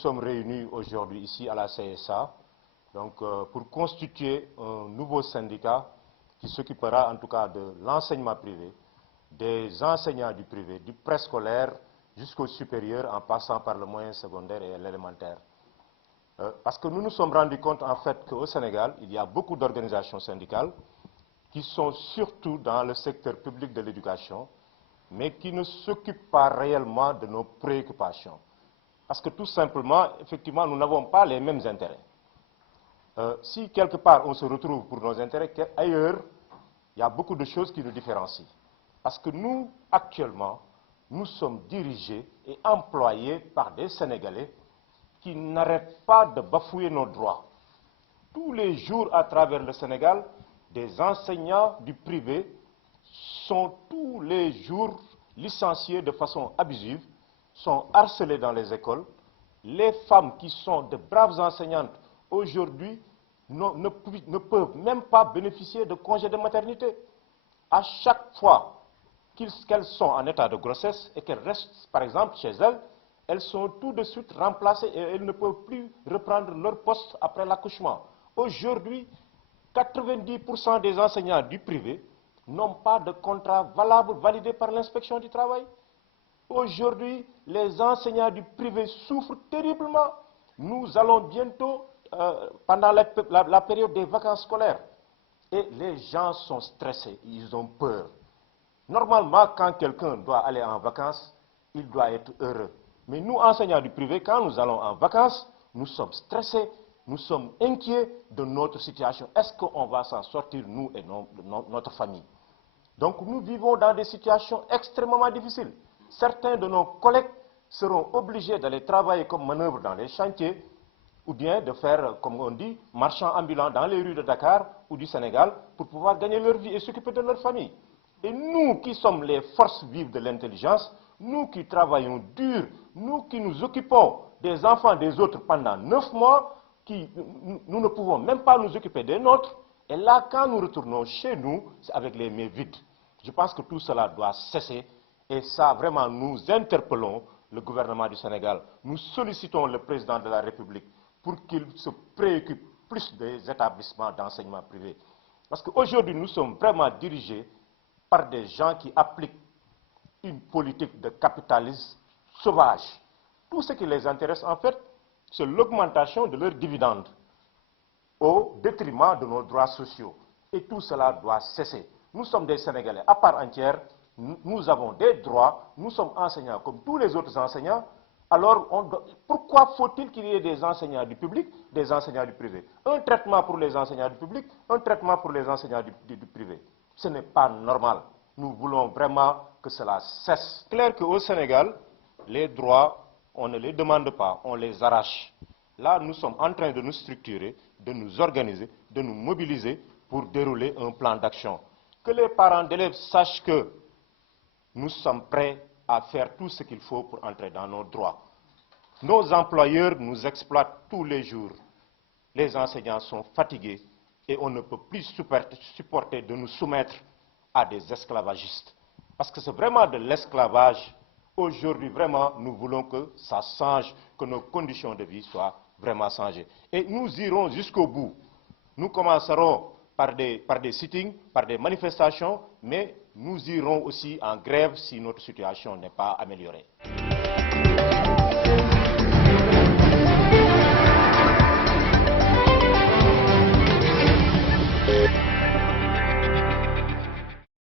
sommes réunis aujourd'hui ici à la CSA donc, pour constituer un nouveau syndicat qui s'occupera en tout cas de l'enseignement privé, des enseignants du privé, du préscolaire jusqu'au supérieur en passant par le moyen secondaire et l'élémentaire. Parce que nous nous sommes rendus compte en fait qu'au Sénégal, il y a beaucoup d'organisations syndicales qui sont surtout dans le secteur public de l'éducation, mais qui ne s'occupent pas réellement de nos préoccupations. Parce que tout simplement, effectivement, nous n'avons pas les mêmes intérêts. Si quelque part on se retrouve pour nos intérêts, ailleurs, il y a beaucoup de choses qui nous différencient. Parce que nous, actuellement, nous sommes dirigés et employés par des Sénégalais qui n'arrêtent pas de bafouer nos droits. Tous les jours à travers le Sénégal, des enseignants du privé sont tous les jours licenciés de façon abusive, sont harcelés dans les écoles. Les femmes qui sont de braves enseignantes aujourd'hui ne peuvent même pas bénéficier de congés de maternité. À chaque fois qu'elles sont en état de grossesse et qu'elles restent par exemple chez elles sont tout de suite remplacées et elles ne peuvent plus reprendre leur poste après l'accouchement. Aujourd'hui, 90% des enseignants du privé n'ont pas de contrat valable validé par l'inspection du travail. Aujourd'hui, les enseignants du privé souffrent terriblement. Nous allons bientôt, pendant la période des vacances scolaires, et les gens sont stressés, ils ont peur. Normalement, quand quelqu'un doit aller en vacances, il doit être heureux. Mais nous, enseignants du privé, quand nous allons en vacances, nous sommes stressés, nous sommes inquiets de notre situation. Est-ce qu'on va s'en sortir, nous et notre famille? Donc nous vivons dans des situations extrêmement difficiles. Certains de nos collègues seront obligés d'aller travailler comme manœuvre dans les chantiers ou bien de faire, comme on dit, marchand ambulant dans les rues de Dakar ou du Sénégal pour pouvoir gagner leur vie et s'occuper de leur famille. Et nous qui sommes les forces vives de l'intelligence, nous qui travaillons dur, nous qui nous occupons des enfants des autres pendant 9 mois, nous ne pouvons même pas nous occuper des nôtres. Et là, quand nous retournons chez nous, c'est avec les mains vides. Je pense que tout cela doit cesser. Et ça, vraiment, nous interpellons le gouvernement du Sénégal. Nous sollicitons le président de la République pour qu'il se préoccupe plus des établissements d'enseignement privé. Parce qu'aujourd'hui, nous sommes vraiment dirigés par des gens qui appliquent une politique de capitalisme sauvage. Tout ce qui les intéresse, en fait, c'est l'augmentation de leurs dividendes au détriment de nos droits sociaux. Et tout cela doit cesser. Nous sommes des Sénégalais à part entière, nous avons des droits, nous sommes enseignants comme tous les autres enseignants. Alors, pourquoi faut-il qu'il y ait des enseignants du public, des enseignants du privé? Un traitement pour les enseignants du public, un traitement pour les enseignants du privé. Ce n'est pas normal. Nous voulons vraiment que cela cesse. C'est clair qu'au Sénégal, les droits, on ne les demande pas, on les arrache. Là, nous sommes en train de nous structurer, de nous organiser, de nous mobiliser pour dérouler un plan d'action. Que les parents d'élèves sachent que nous sommes prêts à faire tout ce qu'il faut pour entrer dans nos droits. Nos employeurs nous exploitent tous les jours. Les enseignants sont fatigués et on ne peut plus supporter de nous soumettre à des esclavagistes. Parce que c'est vraiment de l'esclavage. Aujourd'hui, vraiment, nous voulons que ça change, que nos conditions de vie soient vraiment changées. Et nous irons jusqu'au bout. Nous commencerons par des sittings, par des manifestations, mais nous irons aussi en grève si notre situation n'est pas améliorée.